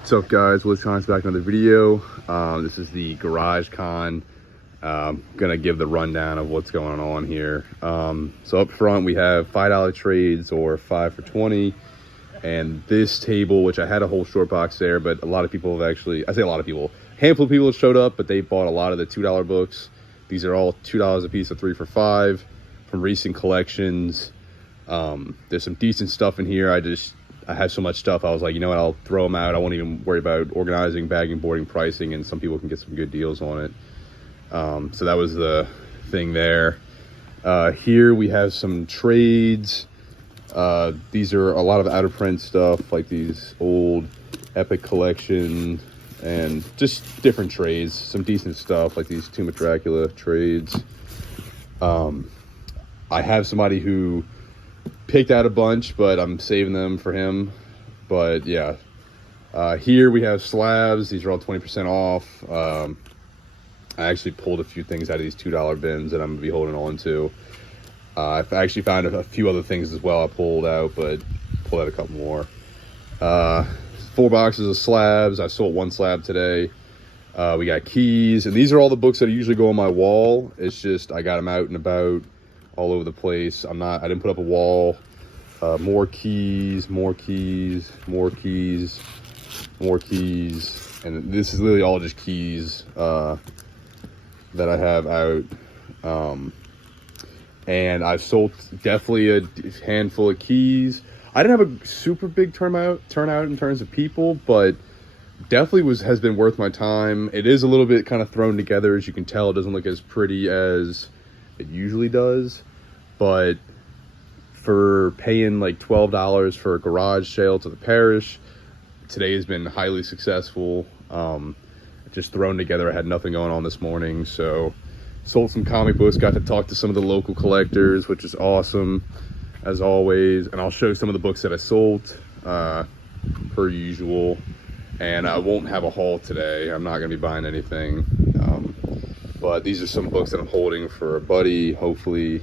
What's up, guys? Willis Conn's back on the video. This is the Garage Con. Gonna give the rundown of what's going on here. So up front we have $5 trades or 5 for 20, and this table, which I had a whole short box there, but a lot of people have actually, I say a lot of people, a handful of people have showed up, but they bought a lot of the $2 books. These are all $2 a piece, of 3 for 5 from recent collections. There's some decent stuff in here. I have so much stuff, I was like, you know what, I'll throw them out. I won't even worry about organizing, bagging, boarding, pricing, and some people can get some good deals on it. So that was the thing there. Here we have some trades. These are a lot of out of print stuff, like these old Epic collection and just different trades. Some decent stuff like these Tomb of Dracula trades. I have somebody who picked out a bunch, but I'm saving them for him. But yeah, here we have slabs. These are all 20% off. I actually pulled a few things out of these $2 bins that I'm gonna be holding on to. I've actually found a few other things as well I pulled out, but pulled out a couple more. 4 boxes of slabs. I sold 1 slab today. We got keys, and these are all the books that usually go on my wall. It's just I got them out and about all over the place. I didn't put up a wall. More keys, more keys, more keys, more keys, and this is literally all just keys that I have out. And I've sold definitely a handful of keys. I didn't have a super big turnout in terms of people, but definitely has been worth my time. It is a little bit kind of thrown together, as you can tell. It doesn't look as pretty as it usually does, but for paying like $12 for a garage sale to the parish, today has been highly successful. Just thrown together. I had nothing going on this morning, so sold some comic books, got to talk to some of the local collectors, which is awesome as always. And I'll show some of the books that I sold per usual. And I won't have a haul today. I'm not gonna be buying anything, but these are some books that I'm holding for a buddy. Hopefully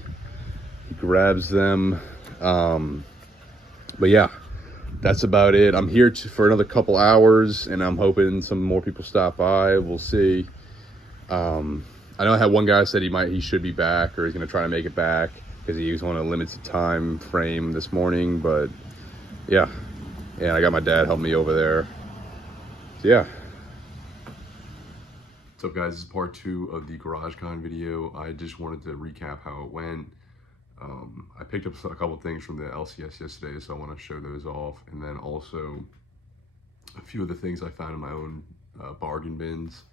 he grabs them. But yeah, that's about it. I'm here for another couple hours, and I'm hoping some more people stop by. We'll see. I know I had one guy said he should be back, or he's gonna try to make it back because he was on a limited time frame this morning. But yeah, and I got my dad helping me over there. So yeah. What's up, guys? This is part 2 of the GarageCon video. I just wanted to recap how it went. I picked up a couple things from the LCS yesterday, so I want to show those off, and then also a few of the things I found in my own bargain bins.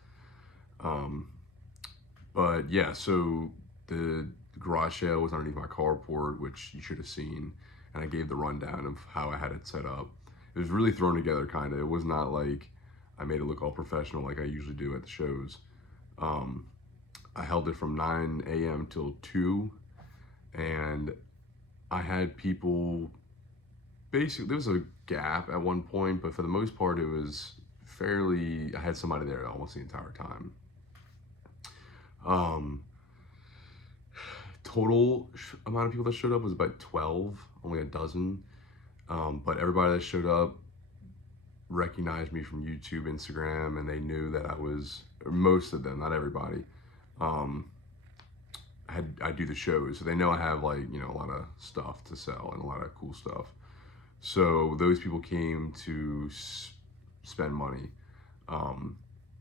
But yeah, so the garage sale was underneath my carport, which you should have seen, and I gave the rundown of how I had it set up. It was really thrown together, kind of. It was not like I made it look all professional like I usually do at the shows. I held it from 9 a.m. till 2, and I had people, basically, there was a gap at one point, but for the most part, it was I had somebody there almost the entire time. Total amount of people that showed up was about 12, only a dozen. But everybody that showed up recognized me from YouTube, Instagram, and they knew that I was, or most of them, not everybody, I do the shows, so they know I have, like, you know, a lot of stuff to sell and a lot of cool stuff. So those people came to spend money.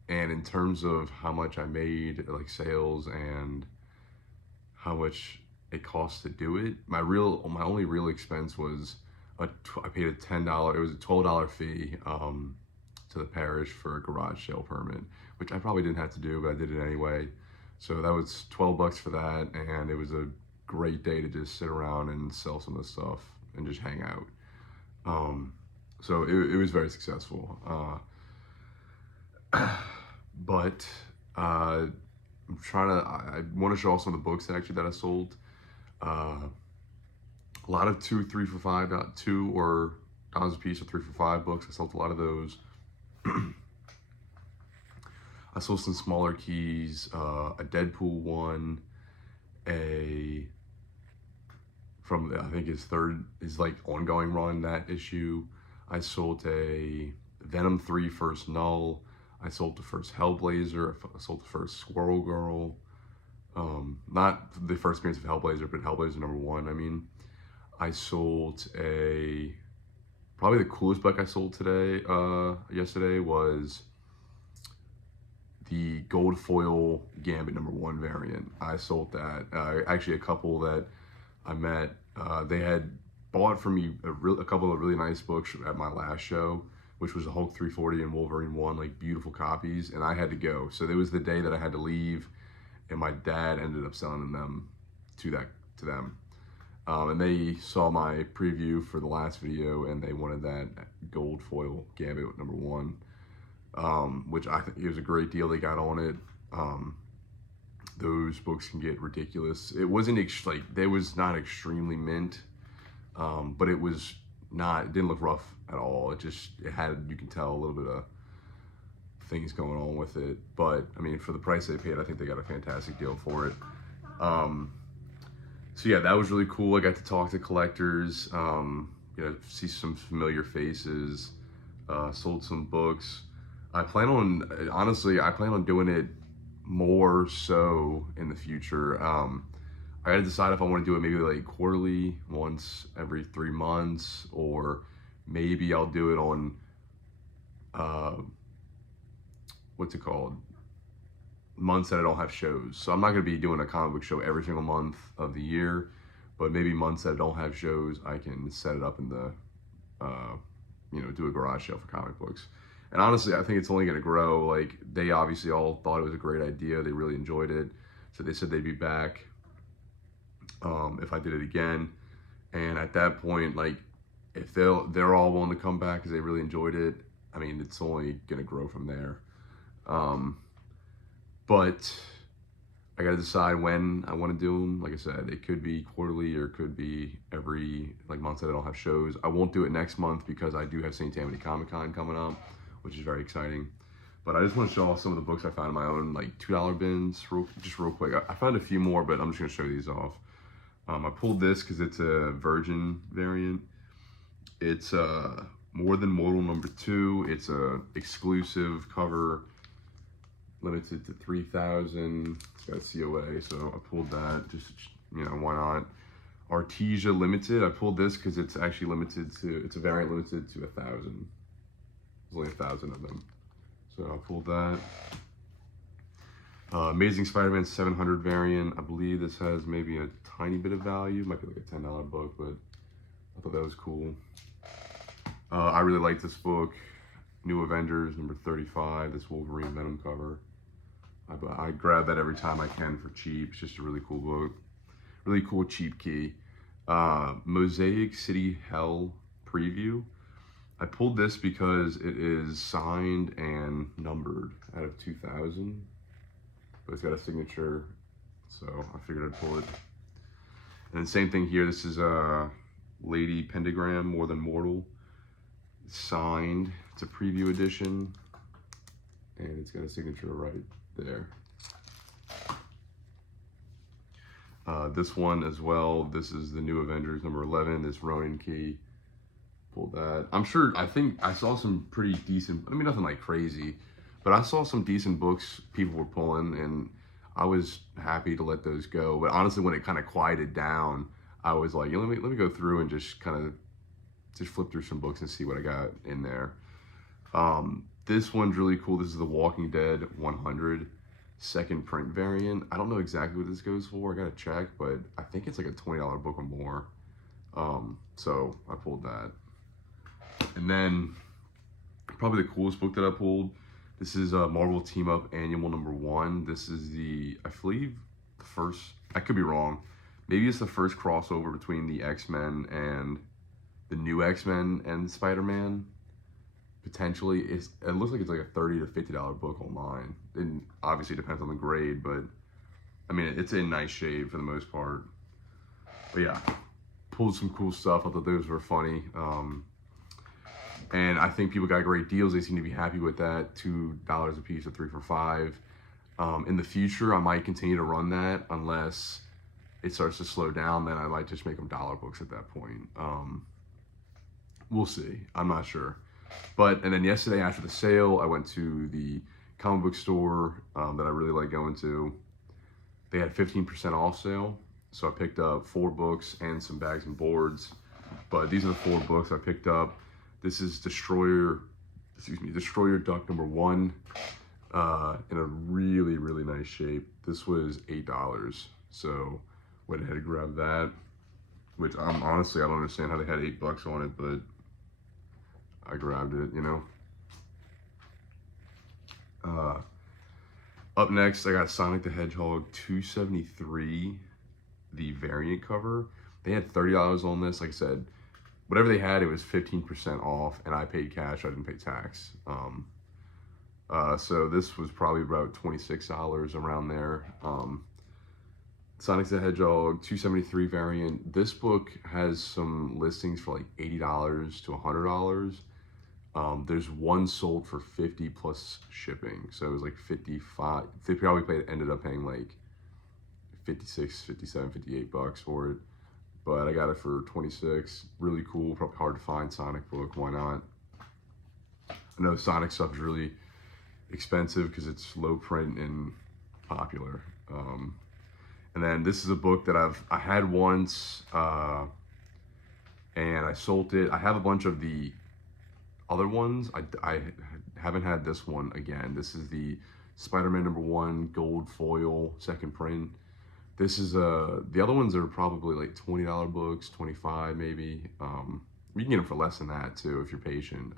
And in terms of how much I made, like sales, and how much it cost to do it, my only real expense was I paid a $10, it was a $12 fee to the parish for a garage sale permit, which I probably didn't have to do, but I did it anyway. So that was 12 bucks for that, and it was a great day to just sit around and sell some of the stuff and just hang out. So it was very successful. But I want to show off some of the books actually that I sold. A lot of 2, 3 for 5, not 2 or $1 a piece, or 3 for 5 books. I sold a lot of those. I sold some smaller keys, a Deadpool one, from I think his like ongoing run, that issue. I sold a Venom 3 First Null. I sold the first Hellblazer. I sold the first Squirrel Girl. Not the first appearance of Hellblazer, but Hellblazer #1. I mean, I sold probably the coolest book I sold yesterday was the gold foil Gambit #1 variant. I sold that. Actually, a couple that I met, they had bought from me a couple of really nice books at my last show, which was the Hulk 340 and Wolverine 1, like beautiful copies, and I had to go. So it was the day that I had to leave, and my dad ended up selling them to them. And they saw my preview for the last video, and they wanted that gold foil Gambit #1, which I think it was a great deal they got on it. Those books can get ridiculous. It wasn't they was not extremely mint, but it didn't look rough at all. It had, you can tell, a little bit of things going on with it. But I mean, for the price they paid, I think they got a fantastic deal for it. So yeah, that was really cool. I got to talk to collectors, see some familiar faces, sold some books. Honestly, I plan on doing it more so in the future. I gotta decide if I want to do it maybe like quarterly, once every 3 months, or maybe I'll do it on, what's it called? Months that I don't have shows. So I'm not gonna be doing a comic book show every single month of the year, but maybe months that I don't have shows, I can set it up in the, do a garage sale for comic books. And honestly, I think it's only gonna grow. Like, they obviously all thought it was a great idea. They really enjoyed it. So they said they'd be back if I did it again. And at that point, like, if they're all willing to come back because they really enjoyed it, I mean, it's only gonna grow from there. But I gotta decide when I want to do them. Like I said, it could be quarterly or it could be every months that I don't have shows. I won't do it next month because I do have St. Tammany Comic-Con coming up, which is very exciting. But I just want to show off some of the books I found in my own $2 bins, just real quick. I found a few more, but I'm just gonna show these off. I pulled this because it's a Virgin variant. It's More Than Mortal #2. It's a exclusive cover, limited to 3,000. It's got a COA, so I pulled that. Just, why not? Artesia Limited. I pulled this because it's actually it's a variant limited to 1,000. There's only 1,000 of them, so I pulled that. Amazing Spider-Man 700 variant. I believe this has maybe a tiny bit of value. Might be like a $10 book, but I thought that was cool. I really like this book. New Avengers #35. This Wolverine Venom cover. I grab that every time I can for cheap. It's just a really cool book. Really cool cheap key. Mosaic City Hell preview. I pulled this because it is signed and numbered out of 2,000. But it's got a signature, so I figured I'd pull it. And then same thing here. This is Lady Pentagram, More Than Mortal. It's signed. It's a preview edition. And it's got a signature right there. This one as well. This is the New Avengers #11. This Ronin key. Pulled that. I think I saw some pretty decent, nothing like crazy, but I saw some decent books people were pulling, and I was happy to let those go. But honestly, when it kind of quieted down, I was like, let me go through and just flip through some books and see what I got in there. This one's really cool. This is the Walking Dead 100 second print variant. I don't know exactly what this goes for. I gotta check, but I think it's like a $20 book or more. So I pulled that. And then probably the coolest book that I pulled, this is Marvel Team Up Annual #1. This is I believe the first, I could be wrong, maybe it's the first crossover between the X-Men and the new X-Men and Spider-Man. Potentially. It looks like it's like a $30 to $50 book online. It obviously depends on the grade, but I mean, it's in nice shape for the most part. But yeah, pulled some cool stuff. I thought those were funny. And I think people got great deals. They seem to be happy with that. $2 a piece or 3 for $5. In the future, I might continue to run that unless it starts to slow down. Then I might just make them dollar books at that point. We'll see. I'm not sure. And then yesterday after the sale, I went to the comic book store that I really like going to. They had 15% off sale. So I picked up 4 books and some bags and boards. But these are the 4 books I picked up. This is Destroyer Duck #1 in a really, really nice shape. This was $8. So went ahead and grabbed that, which honestly, I don't understand how they had $8 on it, but I grabbed it, you know. Up next, I got Sonic the Hedgehog 273, the variant cover. They had $30 on this. Like I said, whatever they had, it was 15% off, and I paid cash. I didn't pay tax. So this was probably about $26 around there. Sonic the Hedgehog 273 variant. This book has some listings for like $80 to $100. There's one sold for $50 plus shipping, so it was like $55. They probably ended up paying like $56, $57, $58 for it, but I got it for $26. Really cool. Probably hard to find Sonic book. Why not? I know Sonic stuff is really expensive because it's low print and popular. And then this is a book that I had once, and I sold it. I have a bunch of the other ones. I haven't had this one again. This is the Spider-Man #1 gold foil second print. This is the other ones are probably like $20 books, 25 maybe. You can get them for less than that too if you're patient.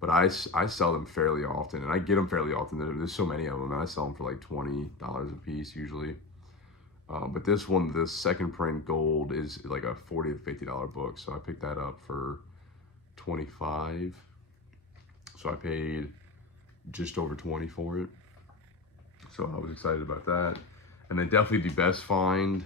But I sell them fairly often, and I get them fairly often. There's so many of them, and I sell them for like $20 a piece usually. But this one, this second print gold, is like a $40 to $50 book. So I picked that up for $25. So I paid just over $20 for it. So I was excited about that. And then definitely the best find.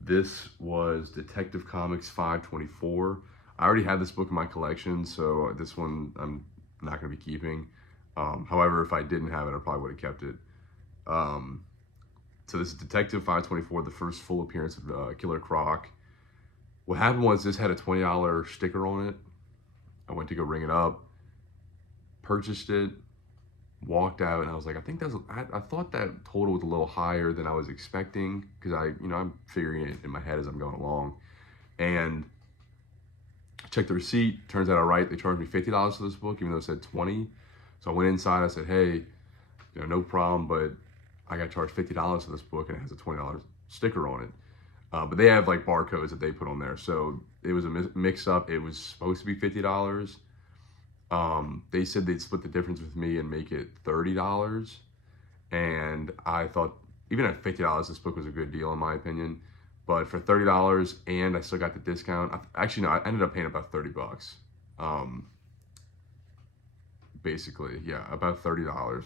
This was Detective Comics 524. I already had this book in my collection, so this one I'm not going to be keeping. However, if I didn't have it, I probably would have kept it. So this is Detective 524, the first full appearance of Killer Croc. What happened was this had a $20 sticker on it. I went to go ring it up, purchased it, walked out, and I was like, I thought that total was a little higher than I was expecting, because I'm figuring it in my head as I'm going along. And I checked the receipt. Turns out, all right, they charged me $50 for this book, even though it said $20. So I went inside. I said, hey, no problem, but I got charged $50 for this book, and it has a $20 sticker on it. But they have like barcodes that they put on there, so it was a mix-up. It was supposed to be $50. They said they'd split the difference with me and make it $30, and I thought even at $50, this book was a good deal in my opinion. But for $30, and I still got the discount. Actually, no, I ended up paying about $30. Basically, yeah, about $30.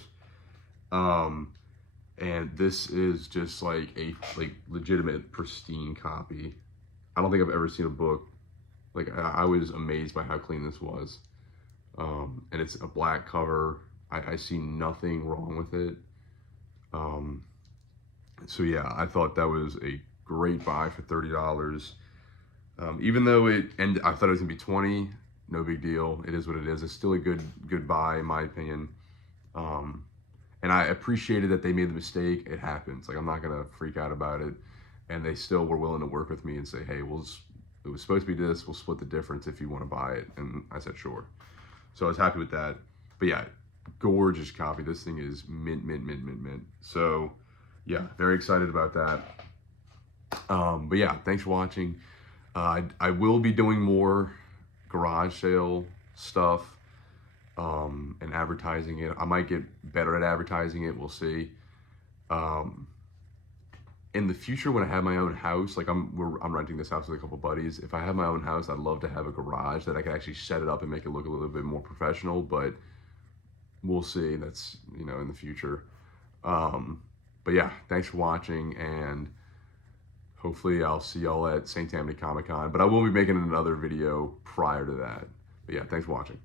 And this is just like a legitimate pristine copy. I don't think I've ever seen a book like, I was amazed by how clean this was. And it's a black cover. I see nothing wrong with it. So yeah, I thought that was a great buy for $30. Even though I thought it was gonna be $20, no big deal. It is what it is. It's still a good buy in my opinion. And I appreciated that they made the mistake. It happens. Like, I'm not gonna freak out about it. And they still were willing to work with me and say, hey, it was supposed to be this. We'll split the difference if you want to buy it. And I said, sure. So I was happy with that. But yeah, gorgeous copy. This thing is mint, mint, mint, mint, mint. So yeah, very excited about that. But yeah, thanks for watching. I will be doing more garage sale stuff. And advertising it. I might get better at advertising it. We'll see. In the future, when I have my own house, like I'm renting this house with a couple buddies. If I have my own house, I'd love to have a garage that I could actually set it up and make it look a little bit more professional. But we'll see. That's in the future. But yeah, thanks for watching, and hopefully I'll see y'all at St. Tammany Comic Con. But I will be making another video prior to that. But yeah, thanks for watching.